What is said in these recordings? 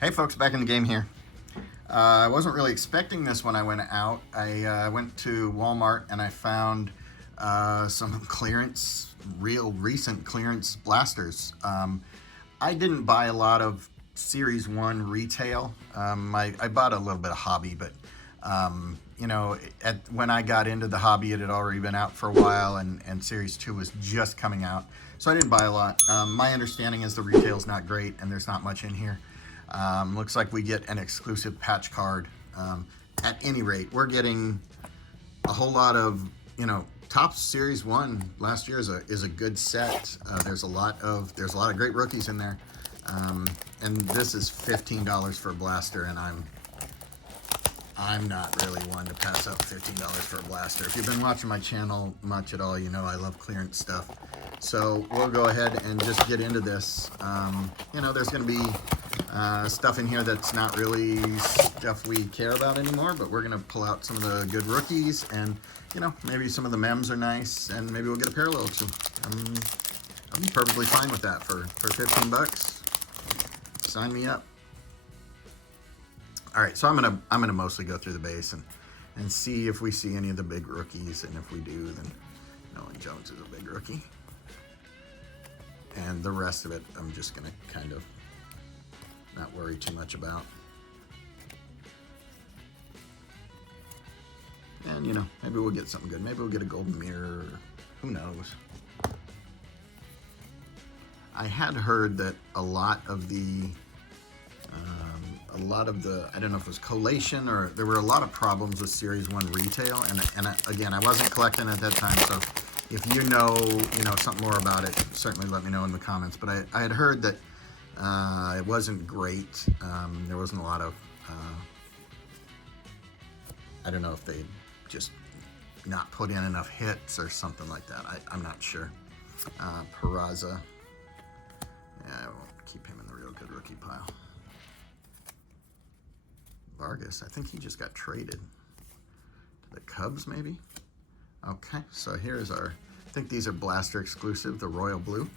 Hey folks, back in the game here. I wasn't really expecting this when I went out. I went to Walmart and I found some clearance, real recent clearance blasters. I didn't buy a lot of Series 1 retail. I bought a little bit of hobby, but when I got into the hobby, it had already been out for a while, and Series 2 was just coming out. So I didn't buy a lot. My understanding is the retail's not great and there's not much in here. Looks like we get an exclusive patch card. At any rate, we're getting a whole lot of, Topps Series 1 last year is a good set. There's a lot of great rookies in there. And this is $15 for a blaster, and I'm not really one to pass up $15 for a blaster. If you've been watching my channel much at all, you know I love clearance stuff. So we'll go ahead and just get into this. There's going to be stuff in here that's not really stuff we care about anymore, but we're going to pull out some of the good rookies, and maybe some of the mems are nice, and maybe we'll get a parallel too. I'll be perfectly fine with that for 15 bucks. Sign me up. All right, so I'm gonna mostly go through the base and see if we see any of the big rookies, and if we do, then Nolan Jones is a big rookie, and the rest of it I'm just gonna kind of not worry too much about. And maybe we'll get something good. Maybe we'll get a golden mirror. Who knows? I had heard that a lot of the I don't know if it was collation, or there were a lot of problems with Series 1 retail, and again, I wasn't collecting at that time, so if you know something more about it, certainly let me know in the comments. But I had heard that it wasn't great. There wasn't a lot of I don't know if they just not put in enough hits or something like that. I'm not sure. Peraza, yeah, I won't keep him in the real good rookie pile. Vargas, I think he just got traded to the Cubs, maybe. Okay, so here's our, I think these are blaster exclusive, the royal blue.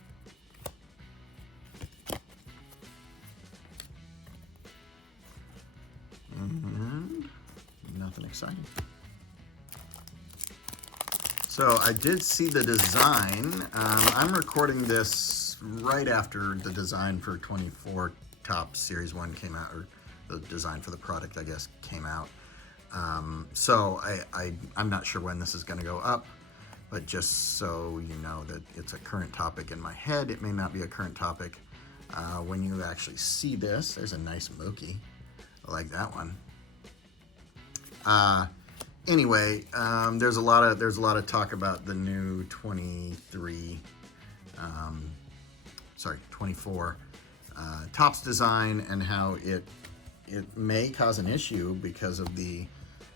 And nothing exciting. So I did see the design. I'm recording this right after the design for 24 Topps Series 1 came out, or the design for the product, I guess, came out. So I'm not sure when this is going to go up, but just so you know that it's a current topic in my head. It may not be a current topic when you actually see this. There's a nice Mookie. I like that one. Anyway, there's a lot of talk about the new 24 Topps design, and how it may cause an issue because of the.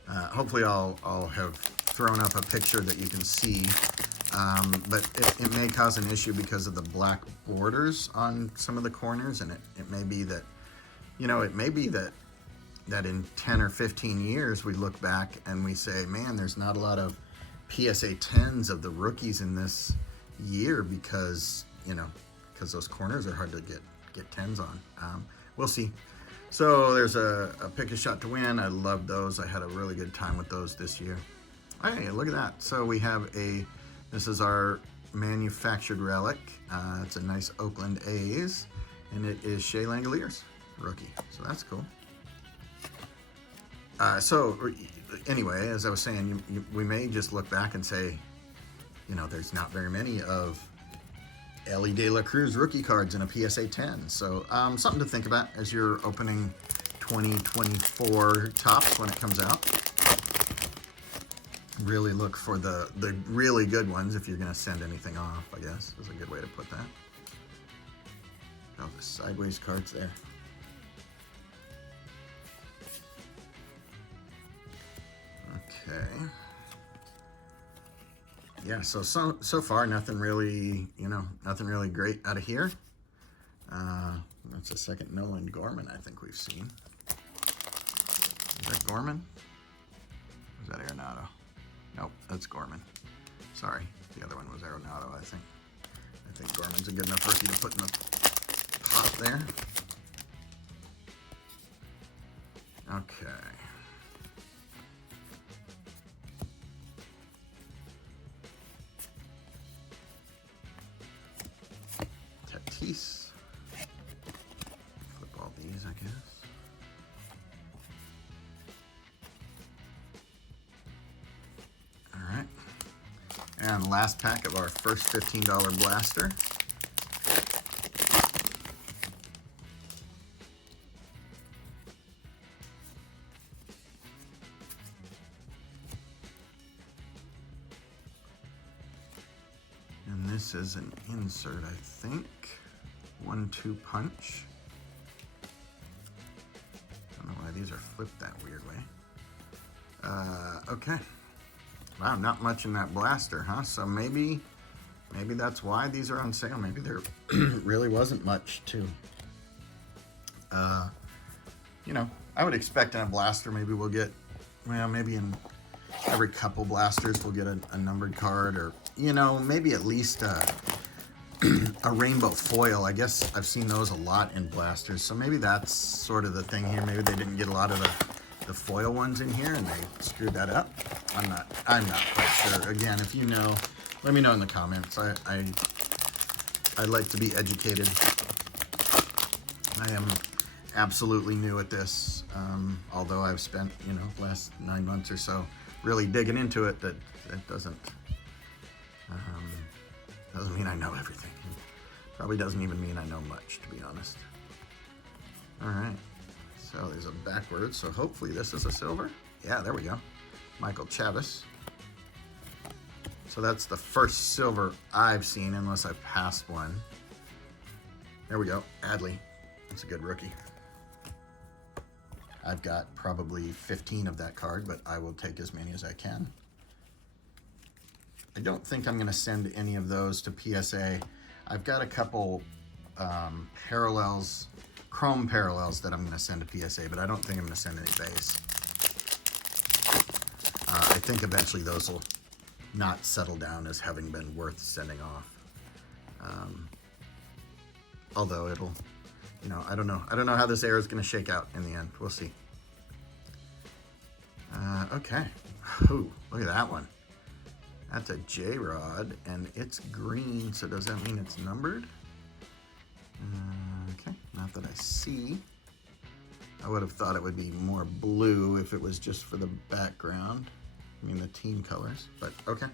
Hopefully, I'll have thrown up a picture that you can see, but it may cause an issue because of the black borders on some of the corners, and it may be that, that in 10 or 15 years we look back and we say, man, there's not a lot of PSA 10s of the rookies in this year because those corners are hard to get 10s on. We'll see. So there's a pick a shot to win. I love those. I had a really good time with those this year. Hey, look at that. So we have this is our manufactured relic. It's a nice Oakland A's, and it is Shea Langoliers rookie. So that's cool. So anyway, as I was saying, we may just look back and say, there's not very many of Elly De La Cruz rookie cards in a PSA 10. So something to think about as you're opening 2024 Topps when it comes out. Really look for the really good ones if you're going to send anything off, I guess, is a good way to put that. Oh, the sideways cards there. Okay. Yeah, so far nothing really, nothing really great out of here. That's the second Nolan Gorman I think we've seen. Is that Gorman? Or is that Arenado? Nope, that's Gorman. Sorry, the other one was Arenado, I think. I think Gorman's a good enough rookie to put in the pot there. Okay. Tatis. Flip all these, I guess. All right. And last pack of our first $15 blaster. And this is an insert, I think. 1-2 punch. Don't know why these are flipped that weird way. Okay. Wow, not much in that blaster, huh? So maybe that's why these are on sale. Maybe there really wasn't much to, you know, I would expect in a blaster maybe we'll get, well, maybe in every couple blasters we'll get a numbered card, or, you know, maybe at least a rainbow foil. I guess I've seen those a lot in blasters, so maybe that's sort of the thing here. Maybe they didn't get a lot of the foil ones in here and they screwed that up. I'm not quite sure. Again, if you know, let me know in the comments. I like to be educated. I am absolutely new at this, although I've spent, you know, last 9 months or so really digging into it. That doesn't mean I know everything. Probably doesn't even mean I know much, to be honest. All right, so there's a backwards, so hopefully this is a silver. Yeah, there we go. Michael Chavis. So that's the first silver I've seen, unless I've passed one. There we go, Adley. That's a good rookie. I've got probably 15 of that card, but I will take as many as I can. I don't think I'm going to send any of those to PSA. I've got a couple parallels, chrome parallels that I'm going to send to PSA, but I don't think I'm going to send any base. I think eventually those will not settle down as having been worth sending off. Although it'll, you know, I don't know how this error is going to shake out in the end. We'll see. Okay. Ooh, look at that one. That's a J-Rod, and it's green, so does that mean it's numbered? Okay, not that I see. I would have thought it would be more blue if it was just for the background. I mean, the team colors, but okay,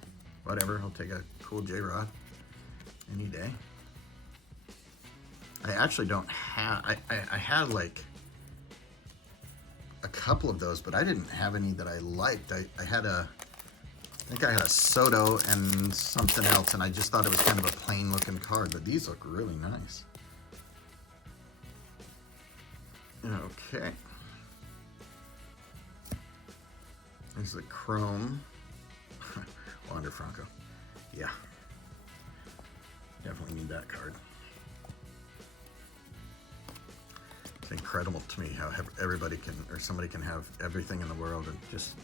whatever. I'll take a cool J-Rod any day. I actually don't have, I had like a couple of those, but I didn't have any that I liked. I think I had a Soto and something else, and I just thought it was kind of a plain looking card, but these look really nice. Okay. There's the chrome. Wander Franco. Yeah. Definitely need that card. It's incredible to me how everybody can, or somebody can have everything in the world and just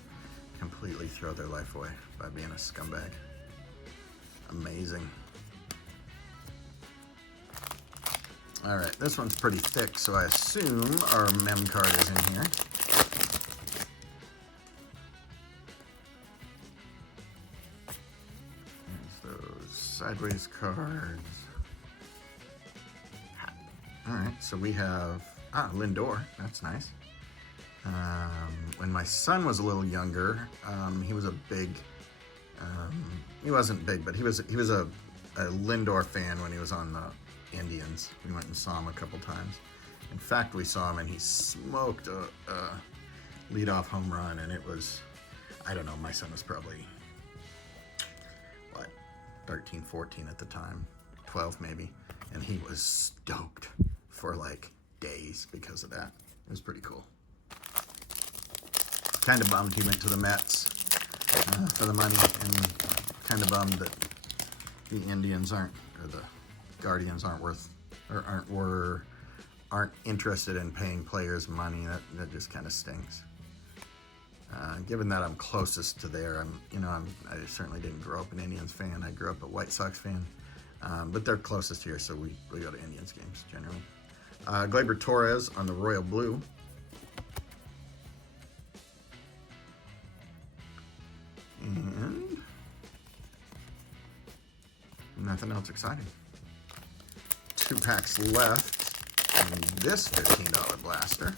completely throw their life away by being a scumbag. Amazing. All right, this one's pretty thick, so I assume our mem card is in here. There's those sideways cards. All right, so we have, Lindor, that's nice. When my son was a little younger, he was a big, he wasn't big, but he was a Lindor fan when he was on the Indians. We went and saw him a couple times. In fact, we saw him and he smoked a leadoff home run, and it was, I don't know, my son was probably, what, 13, 14 at the time, 12 maybe, and he was stoked for like days because of that. It was pretty cool. Kind of bummed he went to the Mets for the money, and kind of bummed that the Indians aren't, or the Guardians aren't worth, or aren't interested in paying players money. That just kind of stinks. Given that I'm closest to there, I certainly didn't grow up an Indians fan. I grew up a White Sox fan, but they're closest here, so we go to Indians games generally. Gleyber Torres on the Royal Blue. nothing else exciting. 2 packs left in this $15 blaster.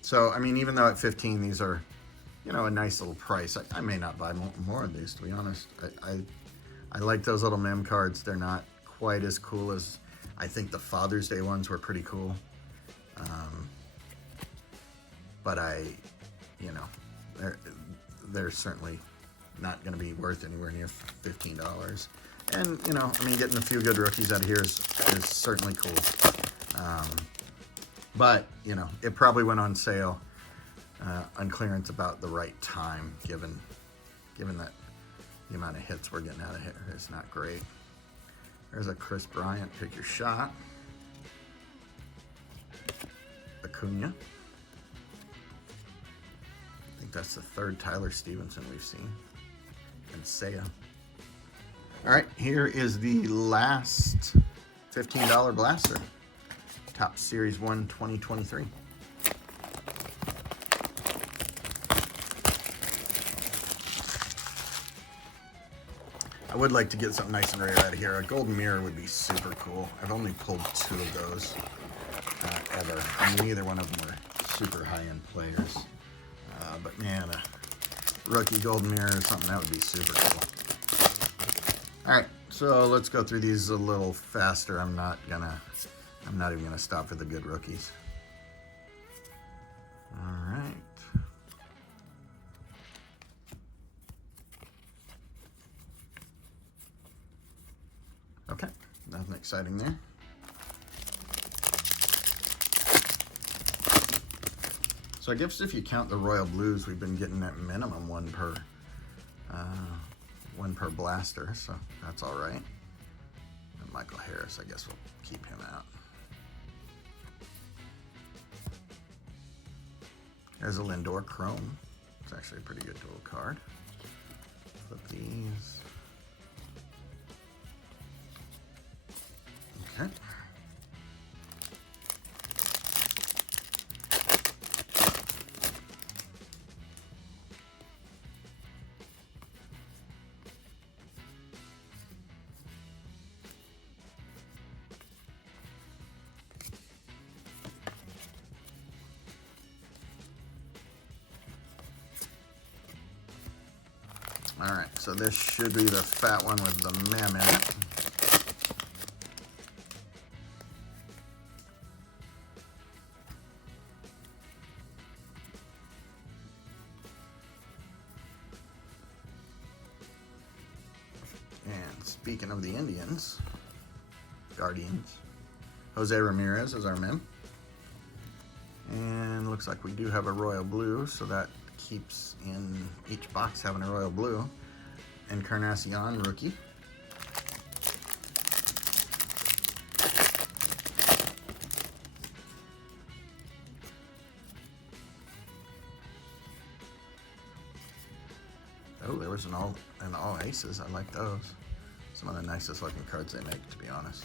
So, I mean, even though at 15 these are, you know, a nice little price, I may not buy more of these, to be honest. I like those little mem cards. They're not quite as cool as, I think the Father's Day ones were pretty cool. But you know, they're certainly not going to be worth anywhere near $15. And, you know, I mean, getting a few good rookies out of here is certainly cool. But, you know, it probably went on sale on clearance about the right time, given that the amount of hits we're getting out of here is not great. There's a Chris Bryant, pick your shot. Acuna. I think that's the 3rd Tyler Stevenson we've seen. And Seiya. All right, here is the last $15 blaster. Top Series 1 2023. I would like to get something nice and rare out of here. A golden mirror would be super cool. I've only pulled 2 of those ever. And neither one of them were super high-end players. But man, a rookie golden mirror or something, that would be super cool. All right, so let's go through these a little faster. I'm not even gonna stop for the good rookies. All right. Okay, nothing exciting there. So I guess if you count the Royal Blues, we've been getting at minimum one per blaster, so that's all right. And Michael Harris, I guess we'll keep him out. There's a Lindor Chrome. It's actually a pretty good dual card. Flip these. Okay. All right, so this should be the fat one with the mem in it. And speaking of the Indians, Guardians, Jose Ramirez is our mem. And looks like we do have a Royal Blue, so that keeps in each box having a Royal Blue. Encarnacion, rookie. Oh, there was an all aces. I like those. Some of the nicest looking cards they make, to be honest.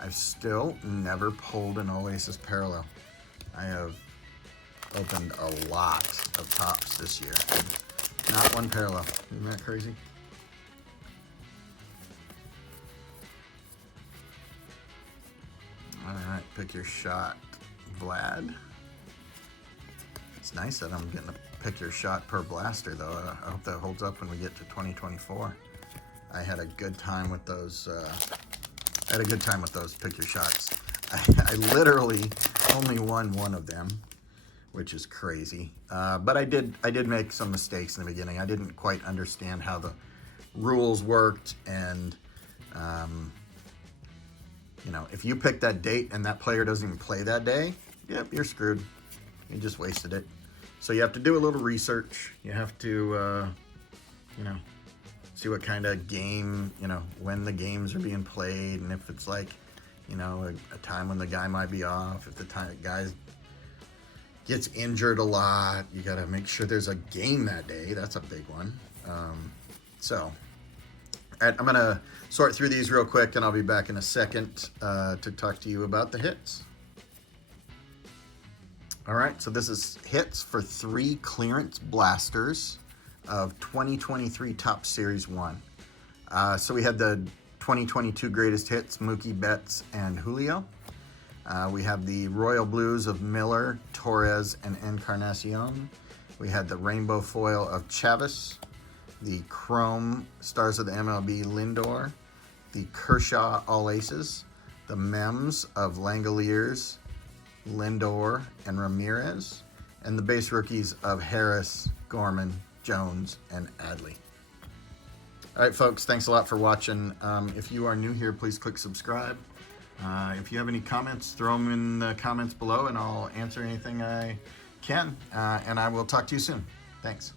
I've still never pulled an all aces parallel. I have opened a lot of tops this year. Not one parallel. Isn't that crazy? All right, pick your shot, Vlad. It's nice that I'm getting a pick your shot per blaster, though. I hope that holds up when we get to 2024. I had a good time with those. Pick your shots. I literally only won one of them, which is crazy. But I did make some mistakes in the beginning. I didn't quite understand how the rules worked, and you know, if you pick that date and that player doesn't even play that day, yep, you're screwed. You just wasted it. So you have to do a little research. You have to, you know, see what kind of game, you know, when the games are being played, and if it's like, you know, a time when the guy might be off, if the guy gets injured a lot, you got to make sure there's a game that day. That's a big one. So all right, I'm going to sort through these real quick, and I'll be back in a second to talk to you about the hits. All right, so this is hits for 3 clearance blasters of 2023 Top Series 1. So we had the 2022 Greatest Hits, Mookie Betts and Julio. We have the Royal Blues of Miller, Torres, and Encarnacion. We had the Rainbow Foil of Chavis, the Chrome Stars of the MLB Lindor, the Kershaw All Aces, the Mems of Langoliers, Lindor, and Ramirez, and the base rookies of Harris, Gorman, Jones, and Adley. All right, folks, thanks a lot for watching. If you are new here, please click subscribe. If you have any comments, throw them in the comments below, and I'll answer anything I can. And I will talk to you soon. Thanks.